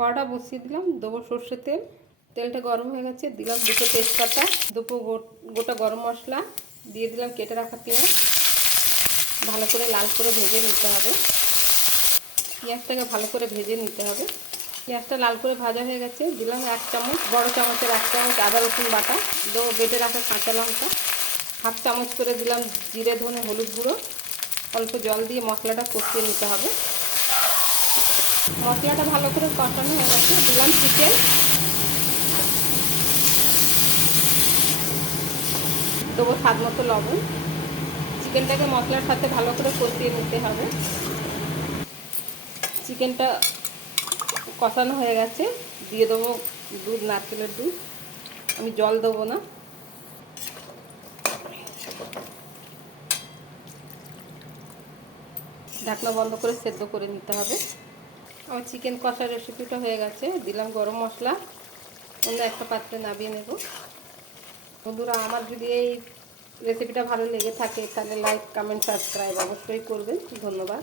কড়াটা বসিয়ে দিলাম, দেবো সর্ষের তেল। তেলটা গরম হয়ে গেছে, দিলাম দুটো তেজপাতা, দুটো গোটা গরম মশলা, দিয়ে দিলাম কেটে রাখা পেঁয়াজ। ভালো করে লাল করে ভেজে নিতে হবে। পেঁয়াজটাকে ভালো করে ভেজে নিতে হবে। পেঁয়াজটা লাল করে ভাজা হয়ে গেছে, দিলাম এক চামচ, বড় চামচের এক চামচ আদা রসুন বাটা, দেবো বেটে রাখা কাঁচা লঙ্কা। হাফ চামচ করে দিলাম জিরে, ধনে, হলুদ গুঁড়ো। অল্প জল দিয়ে মশলাটা কষিয়ে নিতে হবে। মশলাটা ভালো করে কষানো হয়ে গেছে। দিলাম চিকেন দেবো স্বাদ মতো লবণ। চিকেনটাকে মশলার সাথে ভালো করে কষিয়ে নিতে হবে। চিকেনটা কষানো হয়ে গেছে। দিয়ে দেবো দুধ, নারকেলের দুধ। আমি জল দেবো না। ঢাকনা বন্ধ করে সেদ্ধ করে নিতে হবে। আমার চিকেন কষা রেসিপিটা হয়ে গেছে। দিলাম গরম মশলা। অন্য একটা পাত্রে নামিয়ে নেব। বন্ধুরা, আমার যদি এই রেসিপিটা ভালো লেগে থাকে, তাহলে লাইক কমেন্ট সাবস্ক্রাইব অবশ্যই করবেন। ধন্যবাদ।